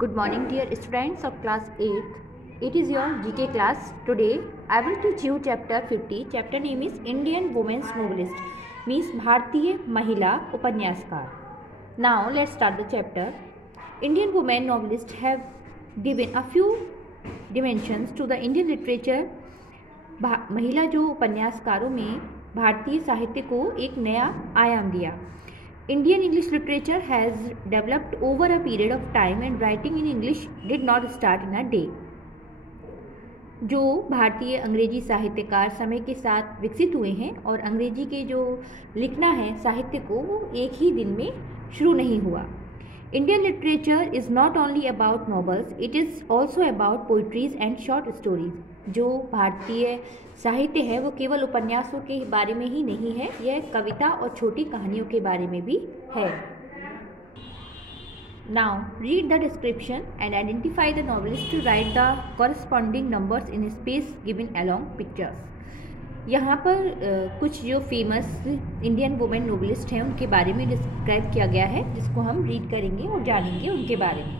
Good morning, dear students of class 8th. It is your GK class. Today I will teach you chapter 50. Chapter name is Indian Women's Novelist, means भारतीय महिला उपन्यासकार. Now let's start the chapter. Indian women novelists have given a few dimensions to the Indian literature. महिला जो उपन्यासकारों में भारतीय साहित्य को एक नया आयाम दिया. Indian English literature has developed over a period of time and writing in English did not start in a day. जो भारतीय अंग्रेजी साहित्यकार समय के साथ विकसित हुए हैं और अंग्रेजी के जो लिखना है साहित्य को वो एक ही दिन में शुरू नहीं हुआ. Indian literature is not only about novels, it is also about poetries and short stories. जो भारतीय साहित्य है वो केवल उपन्यासों के बारे में ही नहीं है, यह कविता और छोटी कहानियों के बारे में भी है. Now read the description and identify the novelist to write the corresponding numbers in space given along pictures. यहाँ पर कुछ जो फेमस इंडियन वुमेन नोवेलिस्ट हैं उनके बारे में डिस्क्राइब किया गया है, जिसको हम रीड करेंगे और जानेंगे उनके बारे में.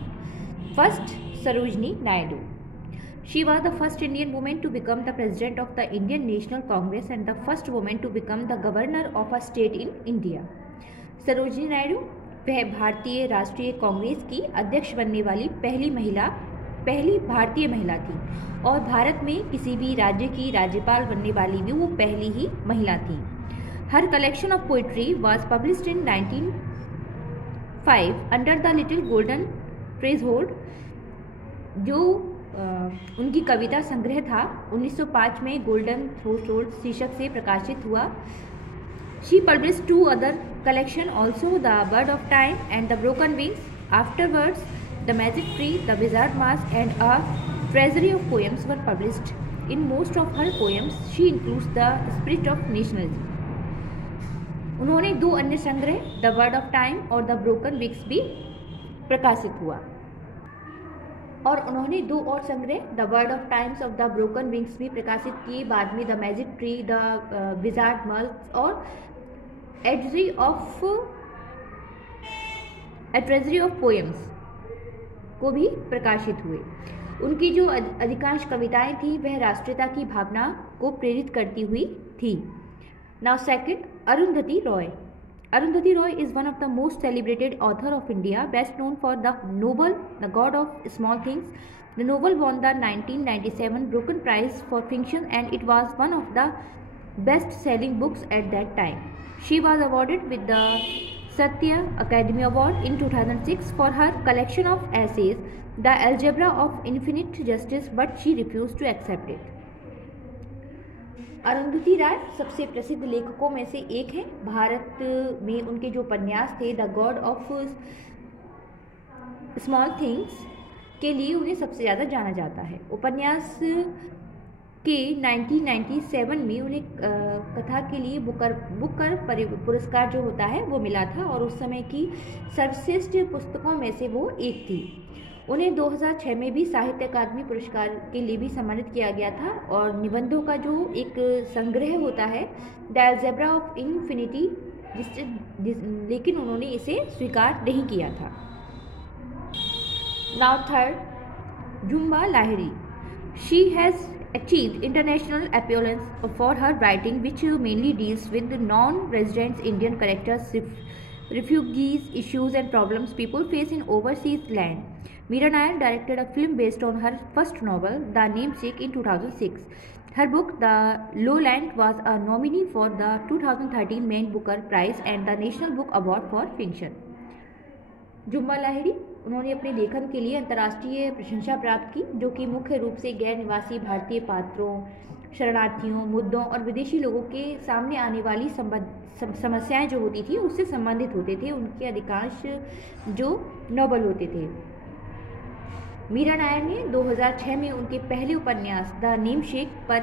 First, Sarojini Naidu. She was the first Indian woman to become the president of the Indian National Congress and the first woman to become the governor of a state in India. Sarojini Naidu वह भारतीय राष्ट्रीय कांग्रेस की अध्यक्ष बनने वाली पहली भारतीय महिला थी और भारत में किसी भी राज्य की राज्यपाल बनने वाली भी वो पहली ही महिला थी. Her collection of poetry was published in 1905 under the little golden threshold. जो उनकी कविता संग्रह था 1905 में गोल्डन थ्रेशोल्ड शीर्षक से प्रकाशित हुआ. She published two other collection also, the bird of time and the broken wings. Afterwards the magic tree, the wizard mask and a treasury of poems were published. In most of her poems, she includes the spirit of nationalism. उन्होंने दो अन्य संग्रह the word of time और the broken wings भी प्रकाशित हुआ और उन्होंने दो और संग्रह the word of times of the broken wings भी प्रकाशित किए. बाद में the magic tree, the wizard mask और ए ट्रेजरी ऑफ पोएम्स को भी प्रकाशित हुए. उनकी जो अधिकांश कविताएं थी वह राष्ट्रीयता की भावना को प्रेरित करती हुई थी. Now second, Arundhati Roy. Arundhati Roy is one of the most celebrated author of India, best known for the novel the god of small things. The novel won the 1997 Booker prize for fiction and it was one of the best selling books at that time. She was awarded with the Satya Academy Award in 2006 for her collection of essays, The Algebra of Infinite Justice, but she refused to accept it. Arundhati Roy सबसे प्रसिद्ध लेखकों में से एक है. भारत में उनके जो उपन्यास थे the god of small things के लिए उन्हें सबसे ज़्यादा जाना जाता है. उपन्यास के 1997 में उन्हें कथा के लिए बुकर पुरस्कार जो होता है वो मिला था और उस समय की सर्वश्रेष्ठ पुस्तकों में से वो एक थी. उन्हें 2006 में भी साहित्य अकादमी पुरस्कार के लिए भी सम्मानित किया गया था और निबंधों का जो एक संग्रह होता है द अलजेब्रा ऑफ इन्फिनिटी, लेकिन उन्होंने इसे स्वीकार नहीं किया था. Now third, Zumba Lahiri. She has achieved international appearance for her writing, which mainly deals with non-resident Indian characters, refugees, issues and problems people face in overseas land. Meera Nair directed a film based on her first novel, The Namesake, in 2006. Her book, The Lowland, was a nominee for the 2013 Man Booker Prize and the National Book Award for Fiction. Zumba Lahiri उन्होंने अपने लेखन के लिए अंतर्राष्ट्रीय प्रशंसा प्राप्त की, जो कि मुख्य रूप से गैर निवासी भारतीय पात्रों, शरणार्थियों, मुद्दों और विदेशी लोगों के सामने आने वाली समस्याएं जो होती थी उससे संबंधित होते थे. उनके अधिकांश जो नॉवल होते थे. मीरा नायर ने 2006 में उनके पहले उपन्यास द नेमसेक पर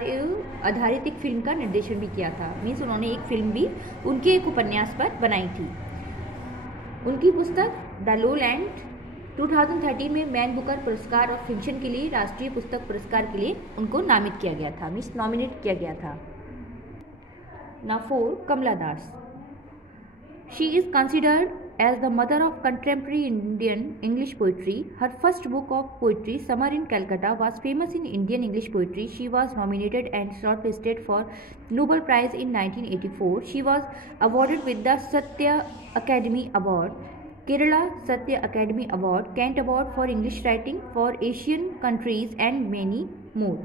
आधारित एक फिल्म का निर्देशन भी किया था. मीन्स उन्होंने एक फिल्म भी उनके एक उपन्यास पर बनाई थी. उनकी पुस्तक द लोलैंड 2013 में मैन बुकर पुरस्कार और फिक्शन के लिए राष्ट्रीय पुस्तक पुरस्कार के लिए उनको नामित किया गया था, मीन्स नॉमिनेट किया गया था. Now 4, Kamala Das. She is considered as the mother of contemporary Indian English poetry. Her first book of poetry, Summer in Calcutta, was famous in Indian English poetry. She was nominated and shortlisted for Nobel Prize in 1984. She was awarded with the Satya Academy Award, Kerala Satya Academy Award, Kent Award for English Writing for Asian countries and many more.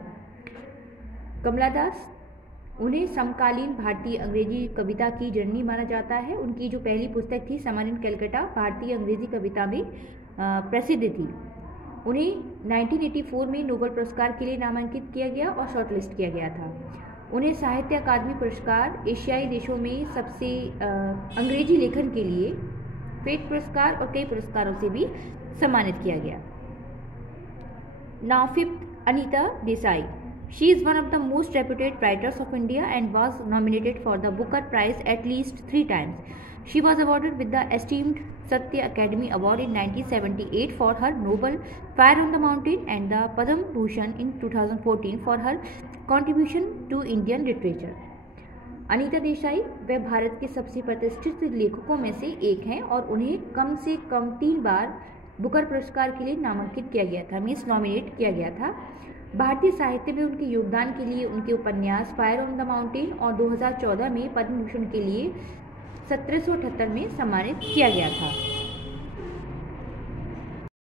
कमला दास, उन्हें समकालीन भारतीय अंग्रेजी कविता की जननी माना जाता है। उनकी जो पहली पुस्तक थी समर इन कलकत्ता भारतीय अंग्रेजी कविता में प्रसिद्ध थी। उन्हें 1984 में नोबेल पुरस्कार के लिए नामांकित किया गया और शॉर्टलिस्ट किया गया था। उन्हें साहित्य अकादमी पुरस्कार, एशियाई देशों में सबसे अंग्रेजी लेखन के लिए फेट पुरस्कार और कई पुरस्कारों से भी सम्मानित किया गया। Now fifth, Anita Desai. She is one of the most reputed writers of India and was nominated for the Booker Prize at least 3 times. She was awarded with the esteemed Satya Academy Award in 1978 for her novel Fire on the Mountain and the Padma Bhushan in 2014 for her contribution to Indian literature. Anita Desai वे भारत के सबसे प्रतिष्ठित लेखकों में से एक हैं और उन्हें कम से कम 3 बार बुकर पुरस्कार के लिए नामांकित किया गया था, मीन्स नॉमिनेट किया गया था। भारतीय साहित्य में उनके योगदान के लिए उनके उपन्यास फायर ऑन द माउंटेन और 2014 में पद्म भूषण के लिए 1778 में सम्मानित किया गया था।